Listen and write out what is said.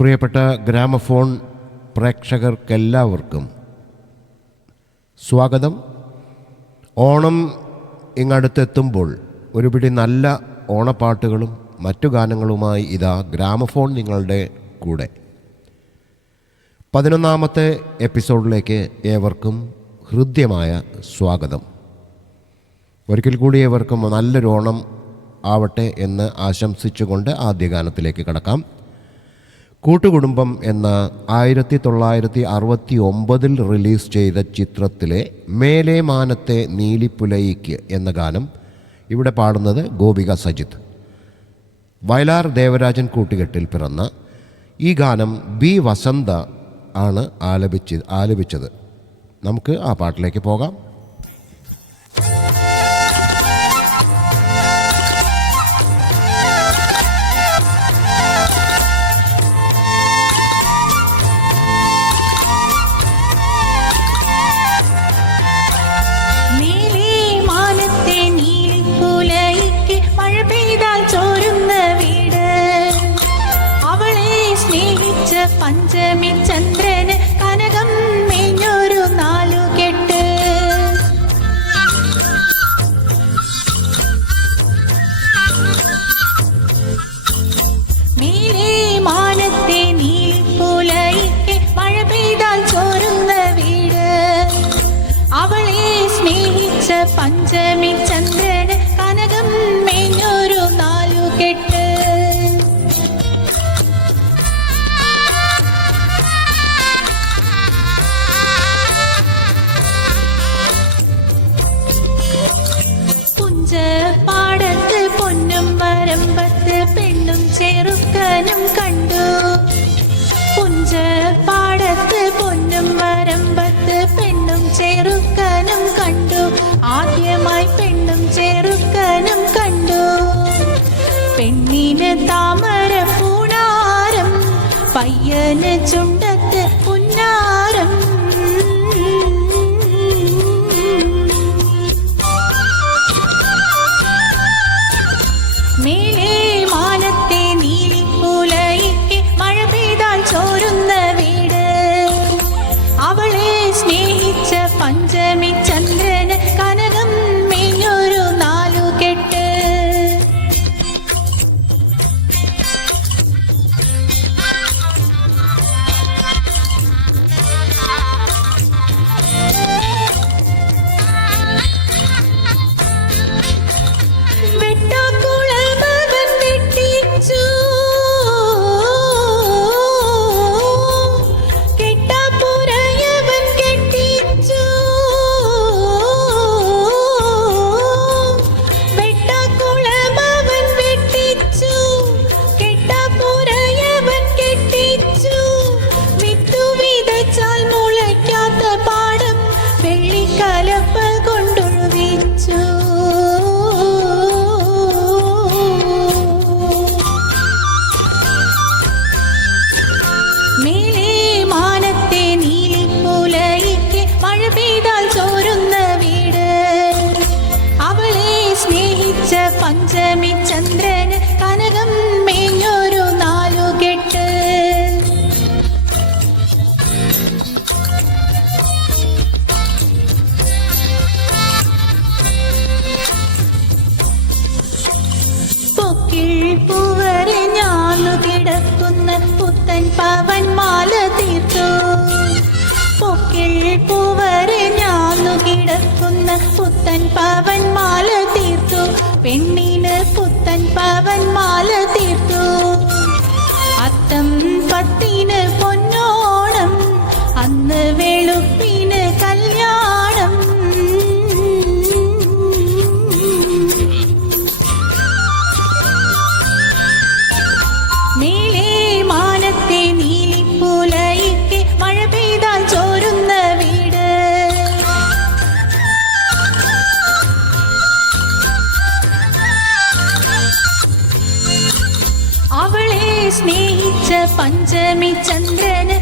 പ്രിയപ്പെട്ട ഗ്രാമഫോൺ പ്രേക്ഷകർക്കെല്ലാവർക്കും സ്വാഗതം. ഓണം ഇങ്ങടുത്തെത്തുമ്പോൾ ഒരുപിടി നല്ല ഓണപ്പാട്ടുകളും മറ്റു ഗാനങ്ങളുമായി ഇതാ ഗ്രാമഫോൺ നിങ്ങളുടെ കൂടെ. 11ാമത്തെ എപ്പിസോഡിലേക്ക് ഏവർക്കും ഹൃദ്യമായ സ്വാഗതം. ഒരിക്കൽ കൂടി ഏവർക്കും നല്ലൊരു ഓണം ആവട്ടെ എന്ന് ആശംസിച്ചുകൊണ്ട് ആദ്യ ഗാനത്തിലേക്ക് കടക്കാം. കൂട്ടുകുടുംബം എന്ന 1969 റിലീസ് ചെയ്ത ചിത്രത്തിലെ മേലെ മാനത്തെ നീലിപ്പുലയിക്ക് എന്ന ഗാനം ഇവിടെ പാടുന്നത് ഗോപിക സജിത്ത്. വയലാർ ദേവരാജൻ കൂട്ടുകെട്ടിൽ പിറന്ന ഈ ഗാനം ബി വസന്ത ആണ് ആലപിച്ചത്. നമുക്ക് ആ പാട്ടിലേക്ക് പോകാം. പഞ്ചമി ചന്ദ്രന് കനകം മേഞ്ഞൊരു നാലുകെട്ട്, മേലെ മാനത്തെ നീലിപ്പുലയിക്ക് മഴ പെയ്താൽ ചോരുന്ന വീട്, അവളെ സ്നേഹിച്ച പഞ്ചമി ചന്ദ്രന് കനകം മേഞ്ഞൊരു നാലുകെട്ട്. പാടത്ത് പൊന്നും വരമ്പത്ത് പെണ്ണും ചെറുക്കനും കണ്ടു, പുഞ്ചപ്പാടത്ത് പൊന്നും വരമ്പത്ത് പെണ്ണും ചെറുക്കനും കണ്ടു, ആദ്യമായി പെണ്ണും ചെറുക്കനും കണ്ടു. പെണ്ണിന് താമര പൂണാരം, പയ്യന് ചുണ്ടത്ത് പുന്നാരം, മേലെ മാനത്തെ നീലിപ്പുലയിക്ക് മഴ പെയ്താൽ ചോരുന്ന വീട്, അവളെ സ്നേഹിച്ച പഞ്ചമി ചന്ദ്രന് കനകം മേഞ്ഞൊരു നാലുകെട്ട്. പഞ്ചമി ചന്ദ്രന് കനകം മേഞ്ഞൊരു നാലുകെട്ട്. പൊക്കിൾ പൂവരെ ഞാനു കിടക്കുന്ന പുത്തൻ പവൻമാല തീർത്തു, പൊക്കിൾ പൂവരെ ഞാനു കിടക്കുന്ന പുത്തൻ പവൻമാല തീർത്തു, പെണ്ണിന് പുത്തൻ പവൻമാല തീർത്തു. അത്തം പത്തിന് പൊന്നോണം, അന്ന് വെളുപ്പിന് കല്യാണം, മേലെ മാനത്തെ നീലിപ്പുലയിക്ക് മഴ പെയ്താൽ ചോരുന്ന വീട്, അവളെ സ്നേഹിച്ച പഞ്ചമി ചന്ദ്രന്